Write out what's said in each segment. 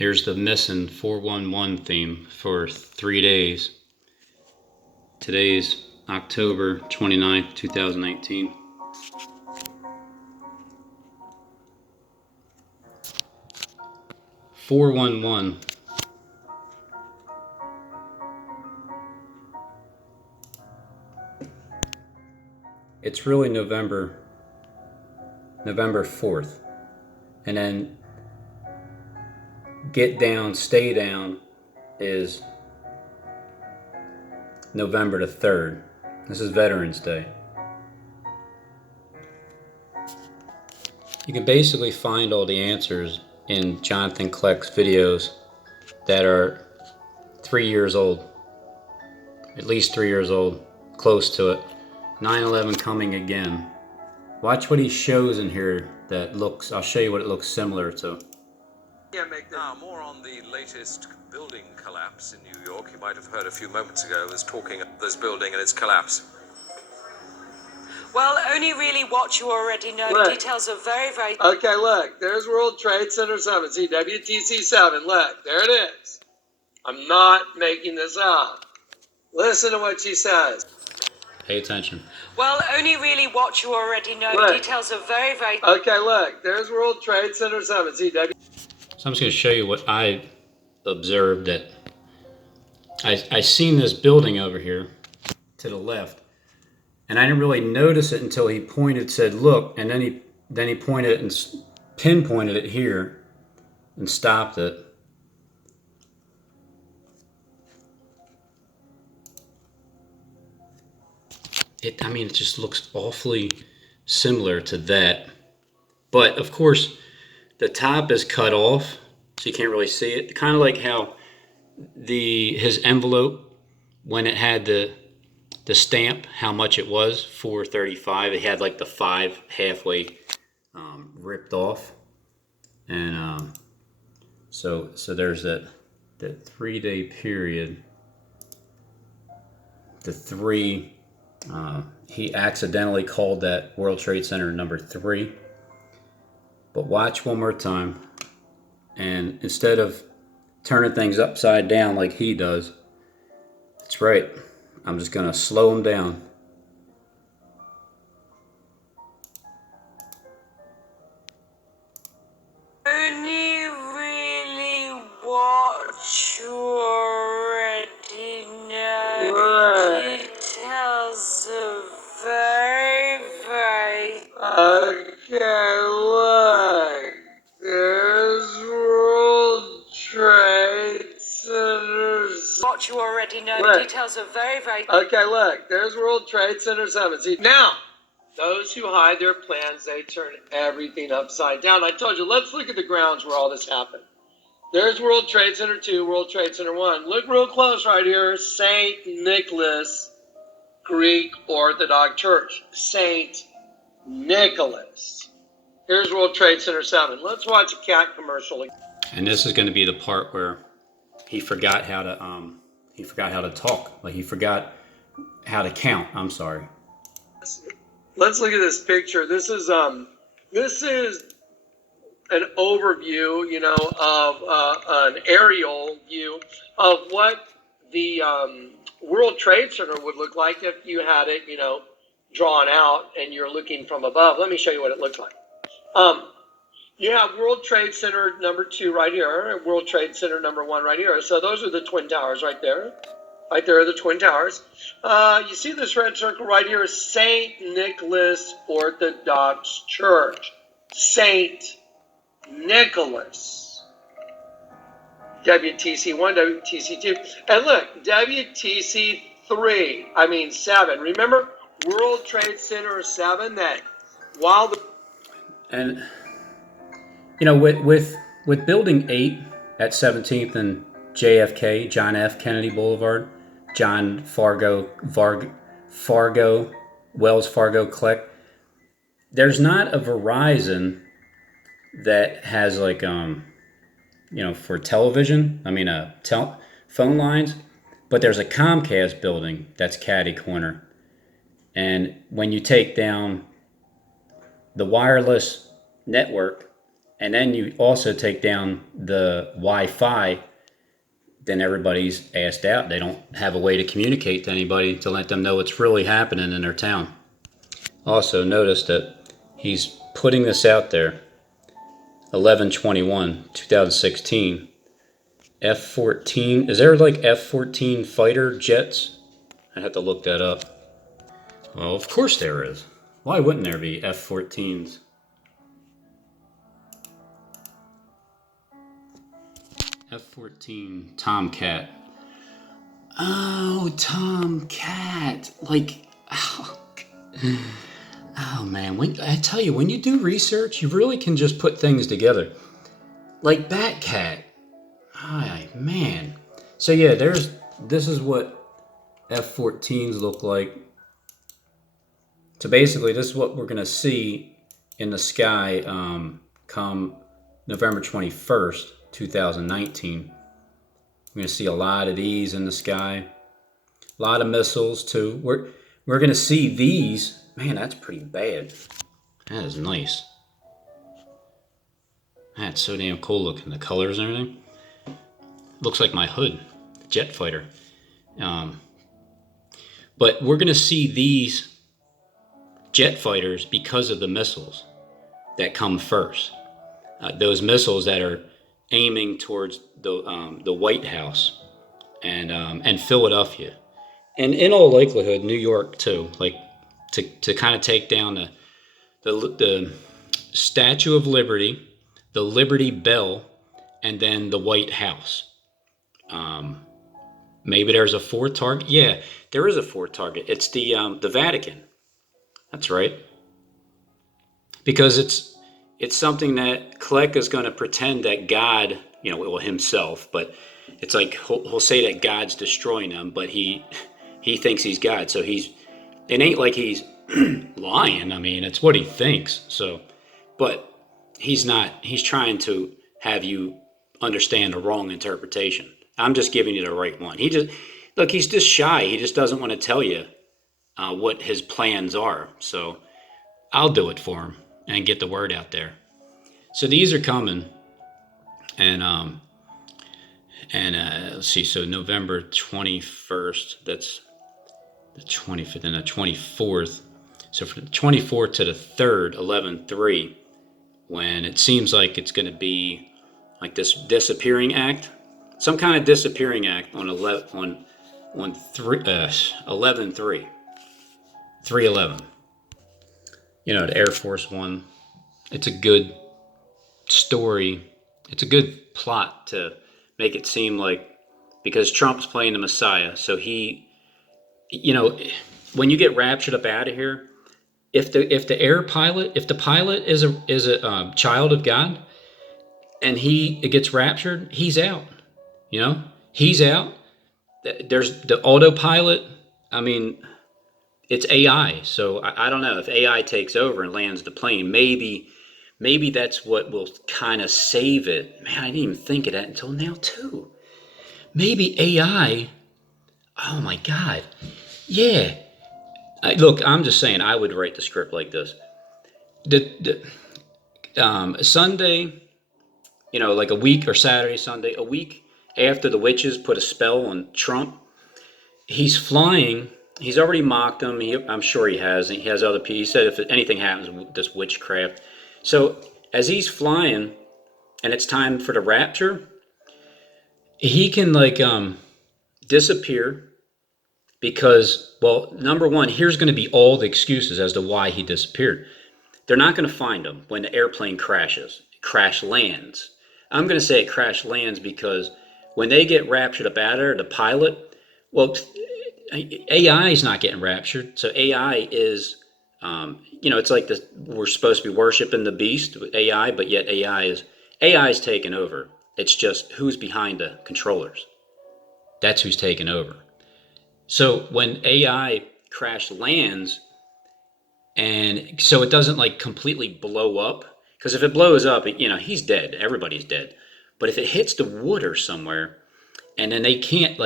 Here's the missing 411 theme for 3 days. Today's October 29th, 2019. "411. It's really November 4th. And then "Get Down, Stay Down" is November the 3rd. This is Veterans Day. You can basically find all the answers in Johnathan Cleck's videos that are 3 years old. At least 3 years old. Close to it. 9/11 coming again. Watch what he shows in here that looks, I'll show you what it looks similar to. Now, more on the latest building collapse in New York. You might have heard a few moments ago was talking of this building and its collapse. Well, only really what you already know. Look. The details are very, very... Okay, look. There's World Trade Center 7. See, WTC 7. Look, there it is. I'm not making this up. Listen to what she says. Pay attention. Well, only really what you already know. Look. The details are very, very... Okay, look. There's World Trade Center 7. See, So I'm just going to show you what I observed. That I seen this building over here to the left, and I didn't really notice it until he pointed, said, "Look," and then he pointed and pinpointed it here and stopped it. I mean, it just looks awfully similar to that, but of course, the top is cut off, so you can't really see it. Kind of like how his envelope, when it had the stamp, how much it was, $4.35. It had like the 5 halfway ripped off, and so there's that 3-day period. The 3, he accidentally called that World Trade Center number 3. But watch one more time, and instead of turning things upside down like he does, that's right, I'm just going to slow him down. Only really what you already know. Right. Details are very, very... Okay, look. There's World Trade Center. What you already know. Look. Details are very, very... Okay, look. There's World Trade Center 7. See, now, those who hide their plans, they turn everything upside down. I told you, let's look at the grounds where all this happened. There's World Trade Center 2, World Trade Center 1. Look real close right here. St. Nicholas Greek Orthodox Church. St. Nicholas. Here's World Trade Center 7. Let's watch a cat commercial again. And this is going to be the part where he forgot how to talk. Like he forgot how to count. I'm sorry. Let's look at this picture. This is an overview, of an aerial view of what the World Trade Center would look like if you had it, drawn out and you're looking from above. Let me show you what it looks like. You have World Trade Center number 2 right here, and World Trade Center number 1 right here. So those are the Twin Towers right there. Right there are the Twin Towers. You see this red circle right here is St. Nicholas Orthodox Church. St. Nicholas. WTC 1, WTC 2. And look, WTC 7. Remember World Trade Center 7, that while the... And with Building 8 at 17th and JFK, John F. Kennedy Boulevard, Wells Fargo Cleck, there's not a Verizon that has like for television. I mean phone lines, but there's a Comcast building that's catty corner. And when you take down the wireless network, and then you also take down the Wi-Fi, then everybody's asked out. They don't have a way to communicate to anybody to let them know what's really happening in their town. Also, notice that he's putting this out there, 11/21/2016. F-14. Is there like F-14 fighter jets? I'd have to look that up. Well, of course there is. Why wouldn't there be F-14s? F-14 Tomcat. Oh, Tomcat. Like, oh man. I tell you, when you do research, you really can just put things together. Like Batcat. Oh, man. So yeah, this is what F-14s look like. So basically, this is what we're going to see in the sky come November 21st, 2019. We're going to see a lot of these in the sky. A lot of missiles, too. We're going to see these. Man, that's pretty bad. That is nice. That's so damn cool looking. The colors and everything. Looks like my hood. Jet fighter. But we're going to see these jet fighters because of the missiles that come first. Those missiles that are aiming towards the White House and Philadelphia, and in all likelihood New York too, like to kind of take down the Statue of Liberty, the Liberty Bell, and then the White House. Maybe there's a fourth target. Yeah, there is a fourth target. It's the Vatican. That's right. Because it's something that Klecks is going to pretend that God, well, himself, but it's like he'll say that God's destroying them, but he thinks he's God. So it ain't like he's lying. I mean, it's what he thinks. So, but he's not. He's trying to have you understand the wrong interpretation. I'm just giving you the right one. He's just shy. He just doesn't want to tell you what his plans are. So I'll do it for him and get the word out there. So these are coming, and let's see. So November 21st. That's the 25th and the 24th. So from the 24th to the 3rd, 11/3, when it seems like it's going to be like this disappearing act, some kind of disappearing act on 11/3. 3/11. The Air Force One. It's a good story. It's a good plot to make it seem like, because Trump's playing the Messiah, so he, when you get raptured up out of here, if the pilot is a child of God, and he gets raptured, he's out. He's out. There's the autopilot. I mean, it's AI. So I don't know if AI takes over and lands the plane. Maybe that's what will kind of save it. Man, I didn't even think of that until now too. Maybe AI. Oh my God. Yeah. Look, I'm just saying, I would write the script like this. Sunday, like a week, or Saturday, Sunday, a week after the witches put a spell on Trump, he's flying. He's already mocked them. I'm sure he has. He has other people. He said if anything happens with this witchcraft. So as he's flying and it's time for the rapture, he can disappear because, well, number one, here's going to be all the excuses as to why he disappeared. They're not going to find him when the airplane crash lands. I'm going to say it crash lands because when they get raptured up out of there, the pilot, well, AI is not getting raptured. So AI is, it's like this, we're supposed to be worshiping the beast with AI, but yet AI is taking over. It's just who's behind the controllers. That's who's taking over. So when AI crash lands, and so it doesn't completely blow up, because if it blows up, he's dead. Everybody's dead. But if it hits the water somewhere, and then they can't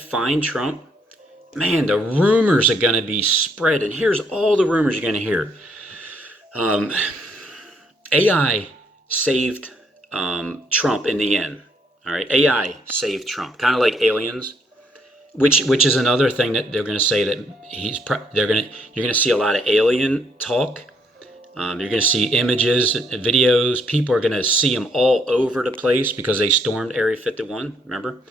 find Trump, man, the rumors are going to be spread. And here's all the rumors you're going to hear. AI saved Trump in the end. All right, AI saved Trump, kind of like aliens, which is another thing that they're going to say that you're going to see a lot of alien talk. You're going to see images, videos. People are going to see them all over the place because they stormed Area 51. Remember?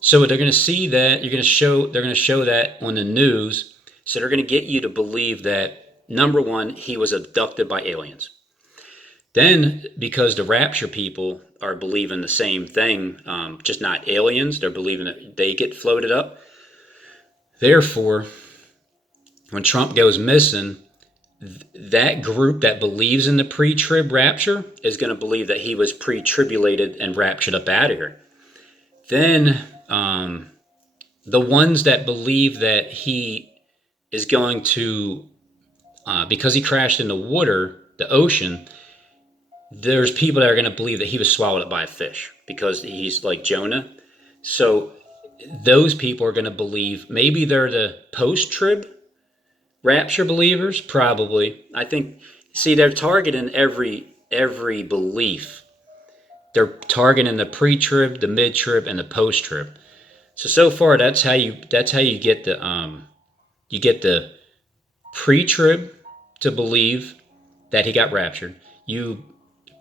So they're going to see that. They're going to show that on the news. So they're going to get you to believe that, number one, he was abducted by aliens. Then, because the rapture people are believing the same thing, just not aliens, they're believing that they get floated up. Therefore, when Trump goes missing, that group that believes in the pre-trib rapture is going to believe that he was pre-tribulated and raptured up out of here. Then the ones that believe that he is going to, because he crashed in the water, the ocean, there's people that are going to believe that he was swallowed up by a fish because he's like Jonah. So those people are going to believe, maybe they're the post-trib rapture believers, probably. I think, see, they're targeting every belief. They're targeting the pre-trib, the mid-trib, and the post-trib. So far, that's how you get the pre-trib to believe that he got raptured. You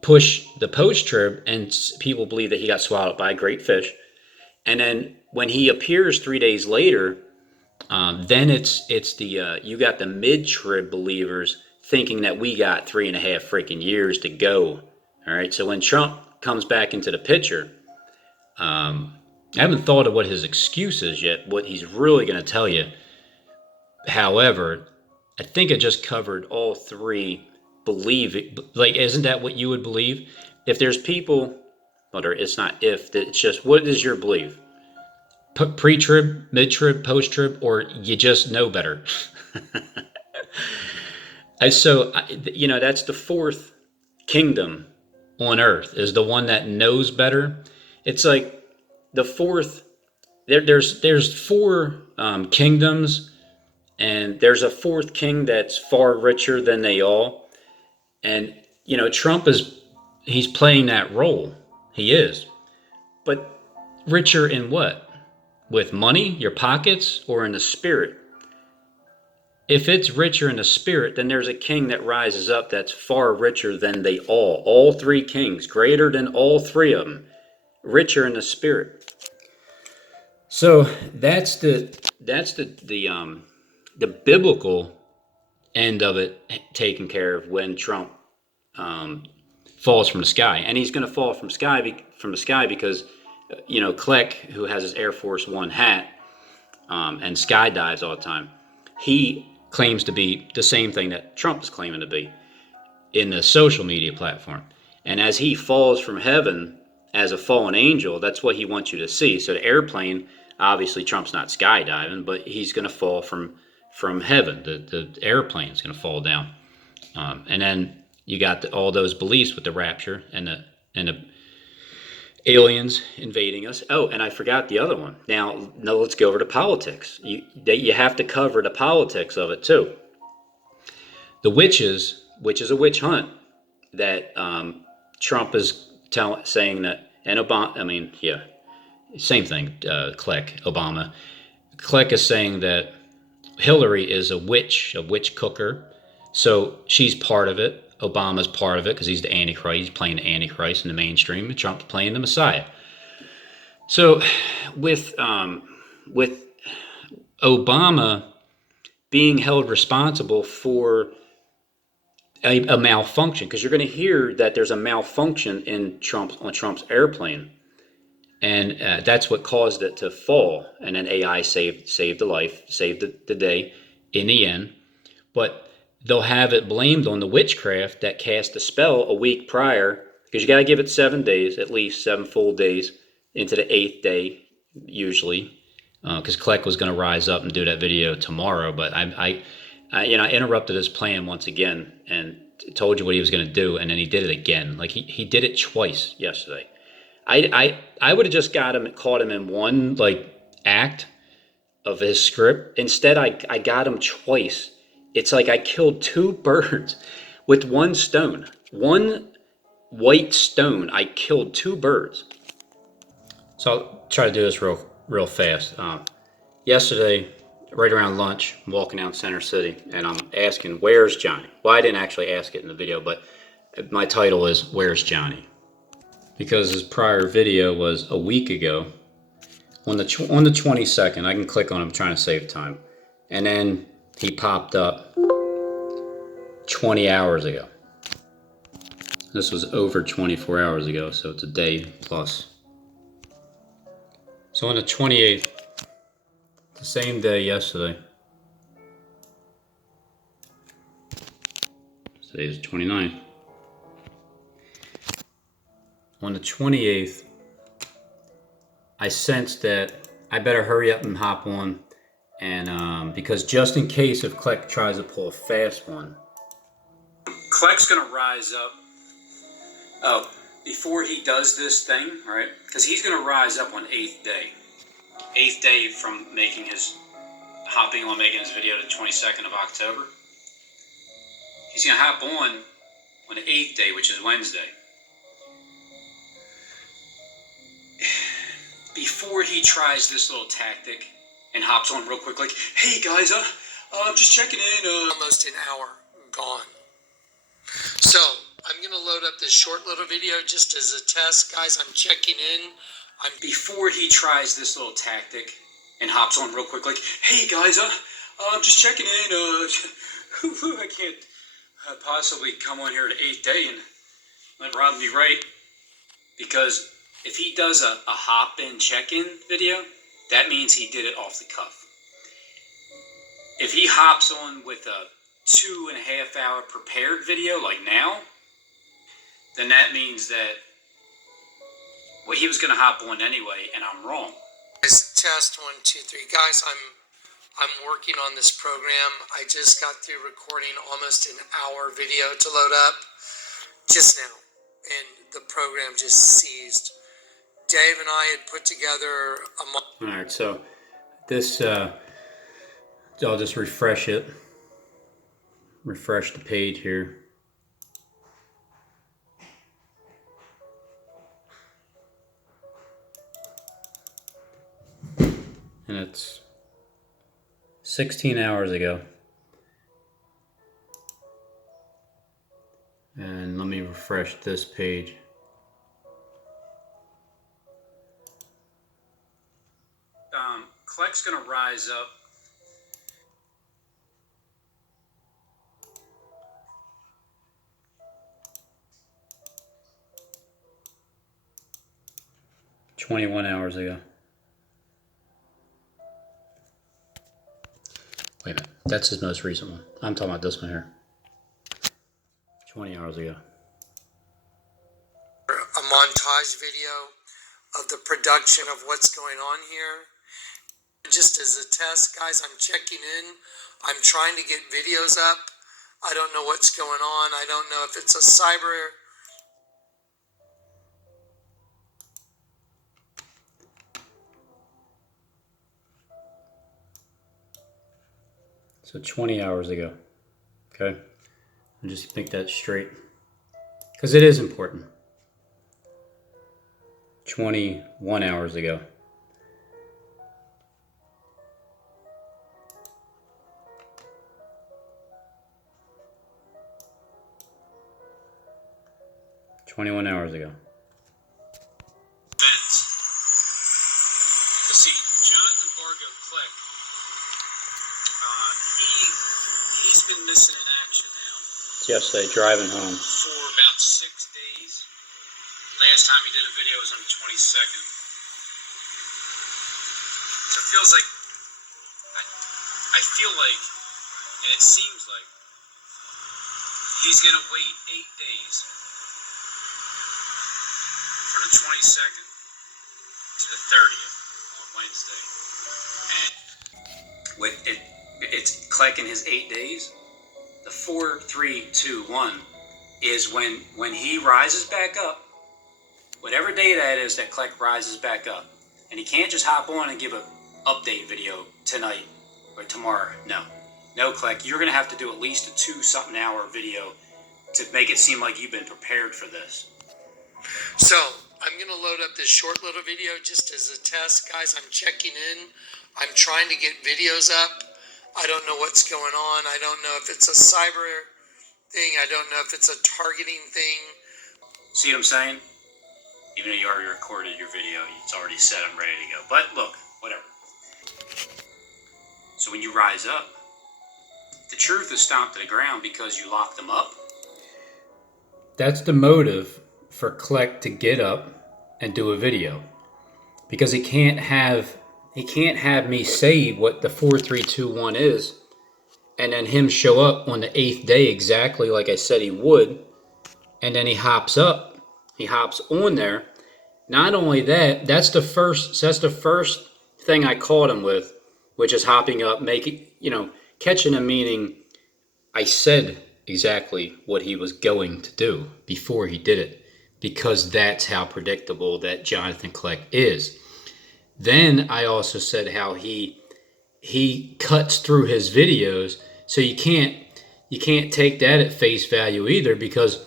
push the post-trib, and people believe that he got swallowed by a great fish. And then when he appears 3 days later, then it's the you got the mid-trib believers thinking that we got 3.5 freaking years to go. All right. So when Trump comes back into the picture, I haven't thought of what his excuse is yet, what he's really going to tell you. However, I think I just covered all three. Like, isn't that what you would believe? If there's people, well, it's not if, it's just, what is your belief? Pre-trib, mid-trib, post-trib, or you just know better? And so, that's the fourth kingdom on earth, is the one that knows better. It's like the fourth, there's four kingdoms, and there's a fourth king that's far richer than they all. And, Trump he's playing that role. He is. But richer in what? With money, your pockets, or in the spirit? If it's richer in the spirit, then there's a king that rises up that's far richer than they all. All three kings, greater than all three of them, richer in the spirit. So that's the biblical end of it taken care of when Trump falls from the sky. And he's going to fall from the sky because Klecks, who has his Air Force One hat and skydives all the time, he claims to be the same thing that Trump is claiming to be in the social media platform. And as he falls from heaven as a fallen angel, that's what he wants you to see. So the airplane, obviously Trump's not skydiving, but he's going to fall from heaven. The airplane's going to fall down. And then you got all those beliefs with the rapture and the aliens invading us. Oh, and I forgot the other one. Now, let's go over to politics. You have to cover the politics of it too. The which is a witch hunt that Trump is saying that, and Obama. Same thing. Obama. Klecks is saying that Hillary is a witch cooker, so she's part of it. Obama's part of it because he's the Antichrist. He's playing the Antichrist in the mainstream, and Trump's playing the Messiah. So with Obama being held responsible for a malfunction, because you're going to hear that there's a malfunction on Trump's airplane, and that's what caused it to fall. And then AI saved the life, saved the day in the end. But they'll have it blamed on the witchcraft that cast a spell a week prior, because you got to give it 7 days, at least 7 full days into the 8th day, usually, because Klecks was going to rise up and do that video tomorrow. But I interrupted his plan once again and told you what he was going to do, and then he did it again. Like he did it twice yesterday. I would have just caught him in one act of his script. Instead, I got him twice. It's like I killed 2 birds with one stone. One white stone. I killed 2 birds. So I'll try to do this real fast. Yesterday, right around lunch, I'm walking down Center City, and I'm asking, where's Johnny? Well, I didn't actually ask it in the video, but my title is, where's Johnny? Because his prior video was a week ago, on the 22nd. I can click on him, trying to save time. And then he popped up 20 hours ago. This was over 24 hours ago, so it's a day plus. So on the 28th, the same day yesterday, today's the 29th. On the 28th, I sensed that I better hurry up and hop on, and because just in case if Kleck tries to pull a fast one, Kleck's gonna rise up. Oh, before he does this thing, right? Because he's gonna rise up on 8th day. 8th day from making his making his video the 22nd of October. He's gonna hop on the 8th day, which is Wednesday. Before he tries this little tactic and hops on real quick, like, hey guys, I'm just checking in. Almost an hour gone. So I'm gonna load up this short little video just as a test, guys. I'm checking in. Before he tries this little tactic and hops on real quick, like, hey guys, I'm just checking in. I can't possibly come on here to 8th day and let Rob be right, because if he does a hop-in check-in video, that means he did it off the cuff. If he hops on with a 2.5 hour prepared video like now, then that means that, well, he was going to hop on anyway, and I'm wrong. Test 1, 2, 3, guys. I'm working on this program. I just got through recording almost an hour video to load up just now, and the program just seized. Dave and I had put together a... All right, so this, I'll just refresh it. Refresh the page here. And it's 16 hours ago. And let me refresh this page. Kleck's gonna rise up. "21 hours ago." Wait a minute, that's his most recent one. I'm talking about this one here. 20 hours ago. A montage video of the production of what's going on here. Just as a test, guys, I'm checking in. I'm trying to get videos up. I don't know what's going on. I don't know if it's a cyber... So 20 hours ago. Okay? And just make that straight, because it is important. 21 hours ago. "21 hours ago." Events. See, Johnathan Vargo Cleck, he's been missing in action now. It's yesterday, driving home. For about 6 days. Last time he did a video was on the 22nd. So it feels like, I feel like, and it seems like, he's going to wait 8 days from the 22nd to the 30th on Wednesday. And with it's Kleck in his 8 days. The 4, 3, 2, 1 is when he rises back up, whatever day that is that Kleck rises back up. And he can't just hop on and give an update video tonight or tomorrow. No, Kleck, you're going to have to do at least a 2-something hour video to make it seem like you've been prepared for this. So I'm going to load up this short little video just as a test. Guys, I'm checking in. I'm trying to get videos up. I don't know what's going on. I don't know if it's a cyber thing. I don't know if it's a targeting thing. See what I'm saying? Even though you already recorded your video, it's already set, I'm ready to go. But look, whatever. So when you rise up, the truth is stomped to the ground because you locked them up. That's the motive for Klecks to get up and do a video. Because he can't have me say what the 4, 3, 2, 1 is, and then him show up on the 8th day exactly like I said he would, and then he hops on there. Not only that, that's the first thing I caught him with, which is hopping up, catching him, meaning I said exactly what he was going to do before he did it, because that's how predictable that Johnathan Cleck is. Then I also said how he cuts through his videos, so you can't take that at face value either, because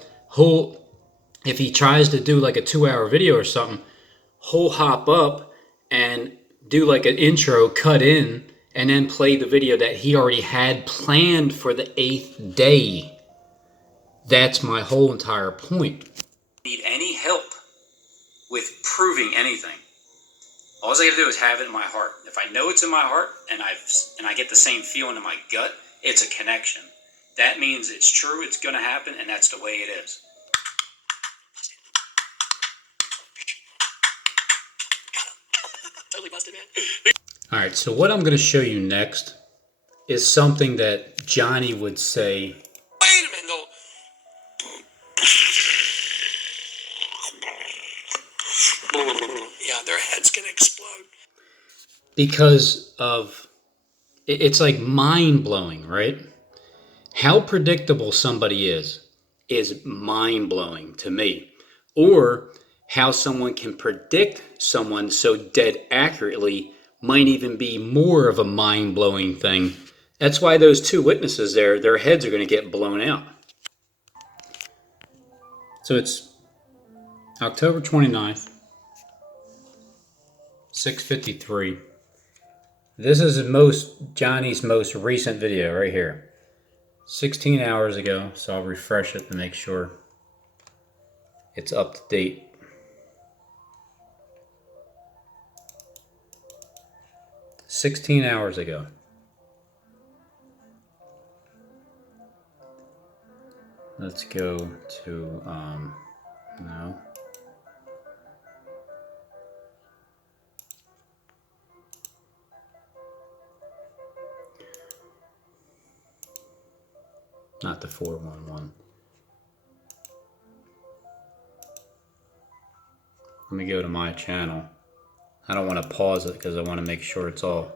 if he tries to do like a 2-hour video or something, he'll hop up and do like an intro, cut in, and then play the video that he already had planned for the 8th day. That's my whole entire point. Need any help with proving anything? All I gotta do is have it in my heart. If I know it's in my heart and I get the same feeling in my gut, it's a connection. That means it's true, it's gonna happen, and that's the way it is. Totally busted, man. All right, so what I'm gonna show you next is something that Johnny would say. Wait a minute, no. Yeah, their head's gonna explode. Because of, it's like mind-blowing, right? How predictable somebody is mind-blowing to me. Or how someone can predict someone so dead accurately might even be more of a mind-blowing thing. That's why those two witnesses there, their heads are going to get blown out. So it's October 29th, 6:53. This is Johnny's most recent video right here. 16 hours ago, so I'll refresh it to make sure it's up to date. "16 hours ago. Let's go to, no. Not the 411. Let me go to my channel. I don't want to pause it because I want to make sure it's all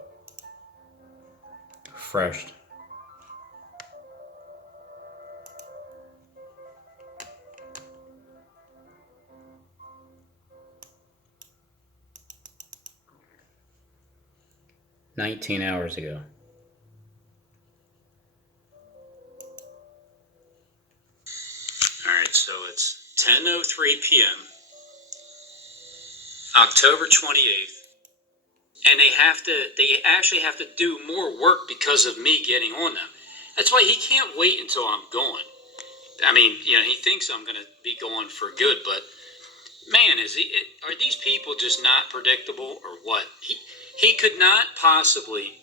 refreshed. "19 hours ago. Alright, so it's 10:03 p.m. October 28th. And they actually have to do more work because of me getting on them. That's why he can't wait until I'm gone. I mean, he thinks I'm going to be gone for good, but man, are these people just not predictable or what? He could not possibly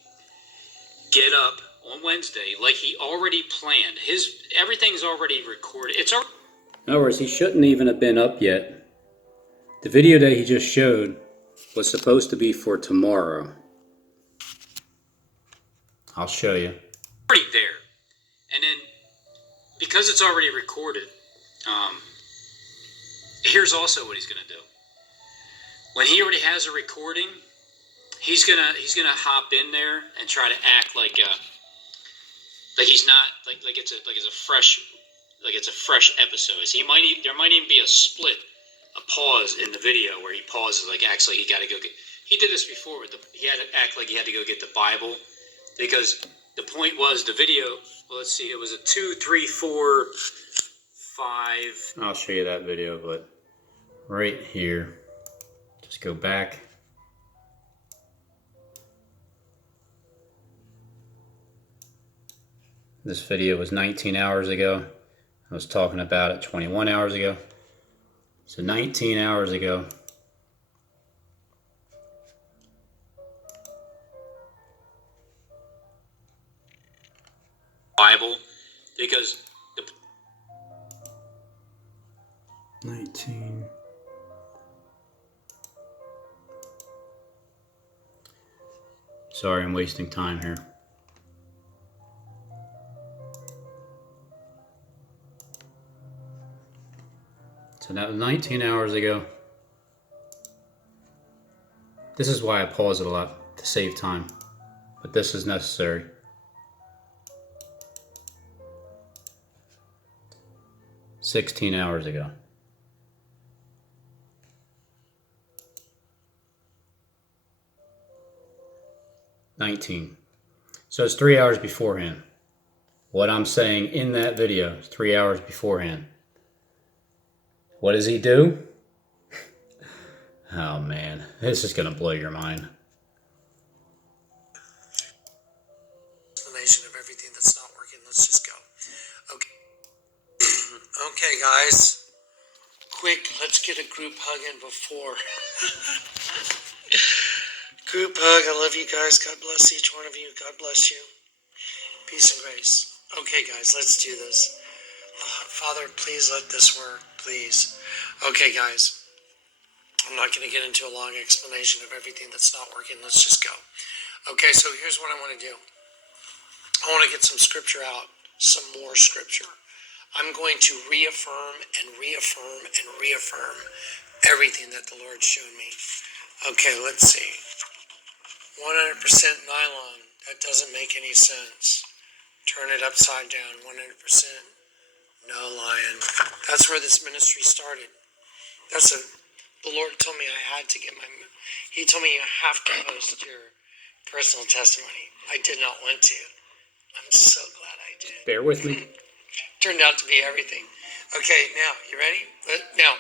get up on Wednesday like he already planned. Everything's already recorded. In other words, he shouldn't even have been up yet. The video that he just showed was supposed to be for tomorrow. I'll show you. Already there. And then, because it's already recorded, here's also what he's going to do. When he already has a recording, he's gonna hop in there and try to act like he's not like it's a fresh episode. So there might even be a pause in the video where he pauses, like actually he got to go get. He did this before he had to act like he had to go get the Bible, because the point was the video. Well, let's see, it was a 2, 3, 4, 5. I'll show you that video, but right here. Just go back. This video was 19 hours ago. I was talking about it 21 hours ago. So 19 hours ago. Bible, because the 19. Sorry, I'm wasting time here. So that was 19 hours ago. This is why I pause it a lot, to save time. But this is necessary. $16 hours ago. $19. So it's 3 hours beforehand. What I'm saying in that video is 3 hours beforehand. What does he do? Oh man, this is gonna blow your mind. Explanation of everything that's not working. Let's just go. Okay. Okay, guys. Quick, let's get a group hug in before. Group hug. I love you guys. God bless each one of you. God bless you. Peace and grace. Okay, guys, let's do this. Father, please let this work, please. Okay, guys. I'm not going to get into a long explanation of everything that's not working. Let's just go. Okay, so here's what I want to do. I want to get some scripture out, some more scripture. I'm going to reaffirm and reaffirm and reaffirm everything that the Lord showed me. Okay, let's see. 100% nylon. That doesn't make any sense. Turn it upside down. 100%. No lion. That's where this ministry started. The Lord told me I had to get He told me you have to post your personal testimony. I did not want to. I'm so glad I did. Bear with me. Turned out to be everything. Okay, now, you ready? Now,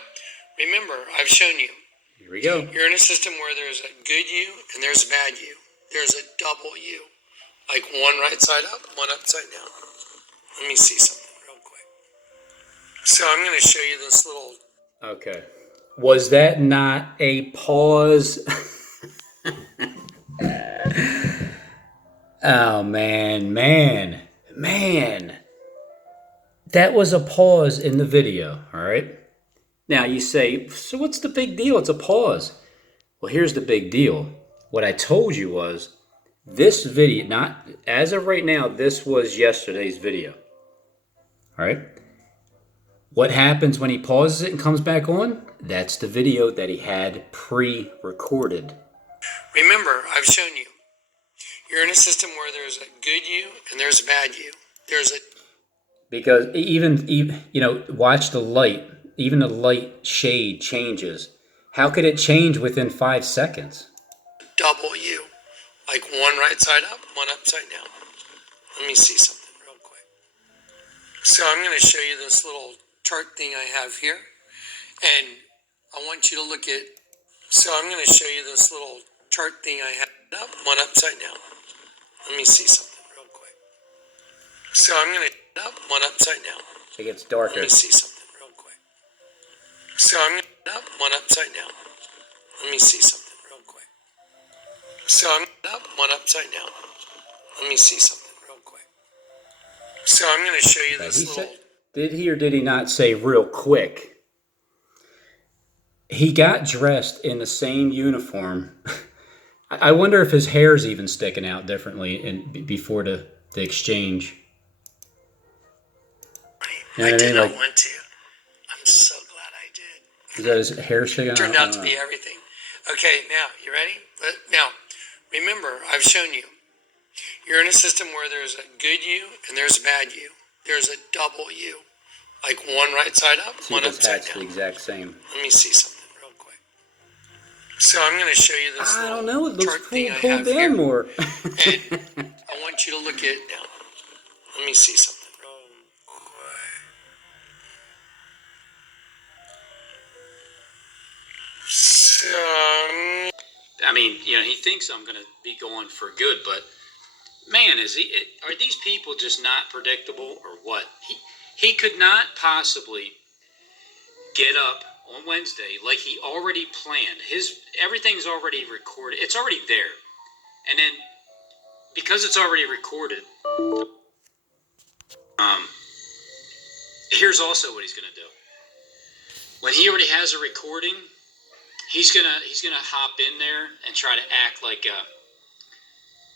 remember, I've shown you. Here we go. You're in a system where there's a good you and there's a bad you. There's a double you. Like one right side up, one upside down. Let me see something real quick. So I'm going to show you this little... Okay. Was that not a pause? Oh, man. That was a pause in the video, all right? Now you say, so what's the big deal? It's a pause. Well, here's the big deal. What I told you was, this video, not as of right now, this was yesterday's video, all right? What happens when he pauses it and comes back on? That's the video that he had pre-recorded. Remember, I've shown you. You're in a system where there's a good you and there's a bad you. Because even watch the light. Even the light shade changes. How could it change within 5 seconds? Double you. Like one right side up, one upside down. Let me see something real quick. So I'm going to show you this little chart thing I have here. And I want you to look at... So I'm going to show you this little chart thing I have up, one upside down. Let me see something real quick. So I'm going to up, one upside down. It gets darker. Let me see something real quick. So I'm going to up, one upside down. Let me see something real quick. So I'm going to up, one upside down. Let me see something real quick. So I'm going to show you this little... Did he or did he not say real quick? He got dressed in the same uniform. I wonder if his hair's even sticking out differently before the exchange. I did not want to. I'm so glad I did. Is that his hair sticking out? Turned out to be everything. Okay, now, you ready? Now, remember, I've shown you. You're in a system where there's a good you and there's a bad you. There's a double you. Like one right side up, one upside down. The exact same. Let me see something real quick. So I'm going to show you this I don't know. It looks pulled down more. And I want you to look at now. Let me see something. I mean, he thinks I'm going to be going for good, but man, are these people just not predictable or what? He could not possibly get up on Wednesday like he already planned. Everything's already recorded. It's already there. And then because it's already recorded, here's also what he's going to do. When he already has a recording, he's gonna hop in there and try to act like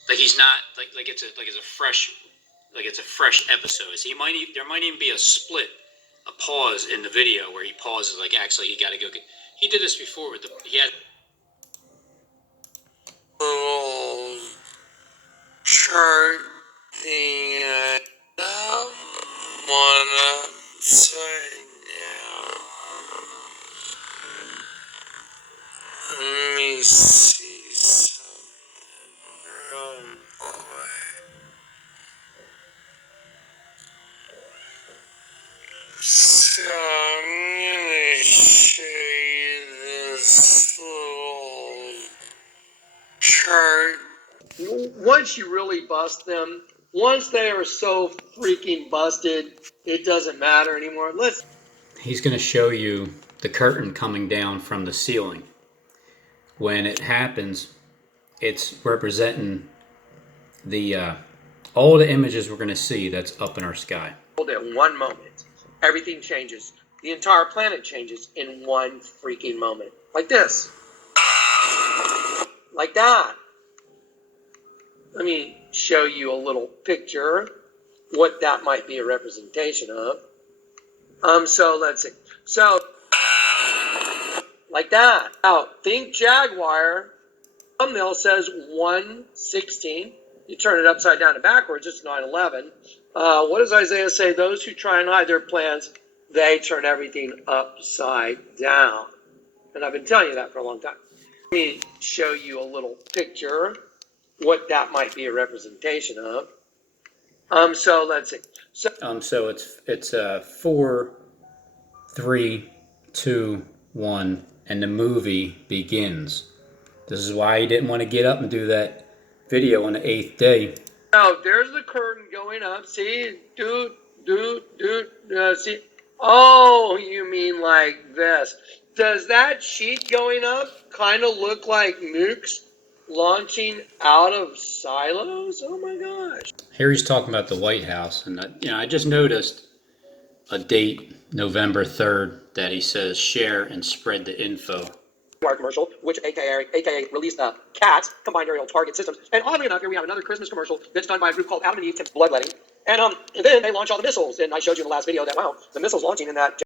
he's not like it's a fresh episode. So there might even be a pause in the video where he pauses, like actually he got to go get. He did this before with he had little chart thing. Wanna say now. Let me see something real quick. So I'm gonna show you this little chart. Once you really bust them, once they are so freaking busted, it doesn't matter anymore. He's going to show you the curtain coming down from the ceiling. When it happens, it's representing the all the images we're going to see that's up in our sky. At one moment, everything changes. The entire planet changes in one freaking moment. Like this. Like that. Let me show you a little picture, what that might be a representation of. So let's see. So, like that. Now, think Jaguar. Thumbnail says 116. You turn it upside down and backwards, it's 9/11. What does Isaiah say? Those who try and hide their plans, they turn everything upside down. And I've been telling you that for a long time. Let me show you a little picture, what that might be a representation of. So let's see. So it's 4, 3, 2, 1, and the movie begins. This is why he didn't want to get up and do that video on the 8th day. Now, there's the curtain going up. See? See? Oh, you mean like this. Does that sheet going up kind of look like nukes launching out of silos? Oh my gosh. Here he's talking about the White House, and I just noticed a date, November 3rd, that he says share and spread the info. Commercial, which aka released CATS, Combined Aerial Target Systems. And oddly enough, here we have another Christmas commercial that's done by a group called Adam and Eve Bloodletting. And then they launch all the missiles. And I showed you in the last video that, wow, the missiles launching in that